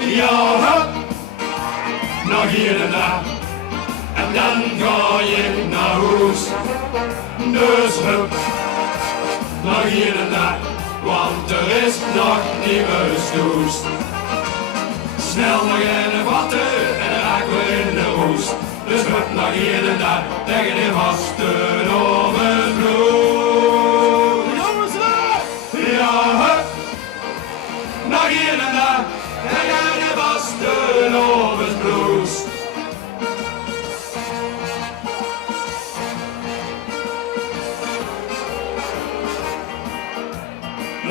Ja, hup, nog hier en daar. En dan ga ik naar huis. Dus hup, nog hier en daar. Want er is nog niet stoes. Snel nog een vatten en dan raken we in de roes. Dus hup, nog hier en daar. Tegen die vaste overvloed. Jongens, ja, hup, nog hier en daar. Tegen die vaste overvloed.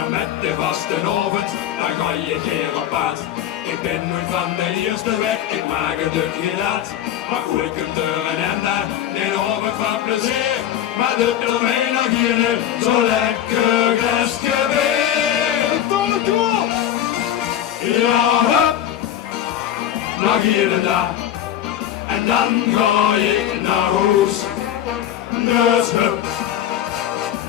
Met de vaste oven, dan ga je keer op pad. Ik ben nooit van de eerste weg, ik maak het ook gelaat. Maar hoe ik hem deuren en daar, nee oven van plezier. Maar doet er mij nog hier nu, zo lekker restje weer. Torrekoel! Ja, hup, nog hier en daar. En dan ga ik naar huis. Dus hup,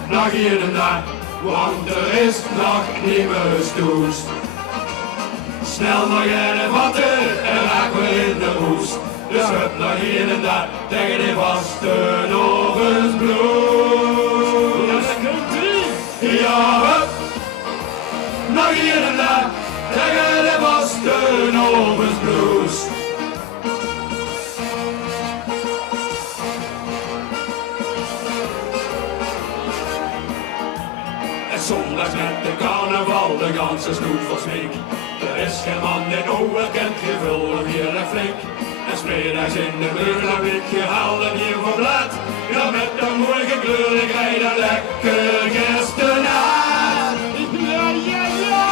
nog hier en daar. Want er is nog niet stoes. Snel nog een vatten en raken we in de roes. Dus hup nog hier en daar tegen die vaste ovensbloed. Ja, hup, nog hier en daar tegen die vaste ovensbloed. Zondags met de carnaval, de ganse snoet voor smeek. Er is geen man in ogen kent, gevuldig hier en flink. En smiddags in de muur, dan wit gehaald en hier voor blad. Ja, met een mooi gekleurde rijdt een lekker gistenaar. Ja, ja, ja!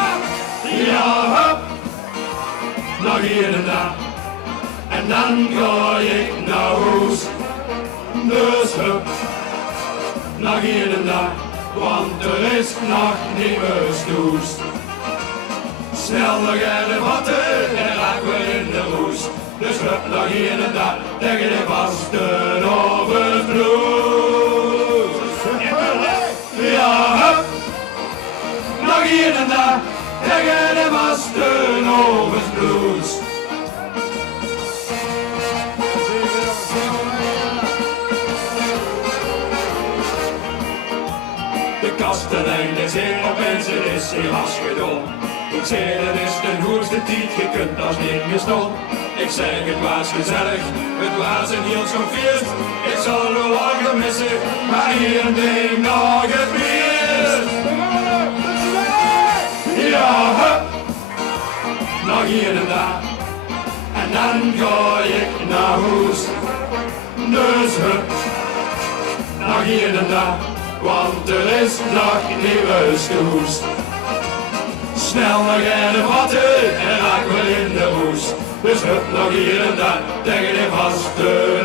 Ja, hup, nog hier en daar. En dan ga ik naar huis. Dus hup, nog hier en daar. Want er is nog niet stoes. Snel nog een vatten en raken we in de roes. Dus hup nog hier en daar tegen de vaste overvloed. Ja, hup, nog hier en daar tegen de vaste overvloed. De kastelein is hier op mensen is hier afgedaan. Ik zei dat is de hoogste tijd, je kunt als niet meer staan. Ik zeg het was gezellig, het was een heel zo'n feest. Ik zal wel langer missen, maar hier een ding nog het meest. Ja, hup, nog hier en daar. En dan ga ik naar huis. Dus hup, nog hier en daar. Want er is nog nieuwe stoes. Snel nog een vatten en raken we in de roes. Dus hup nog hier en daar tegen de vaste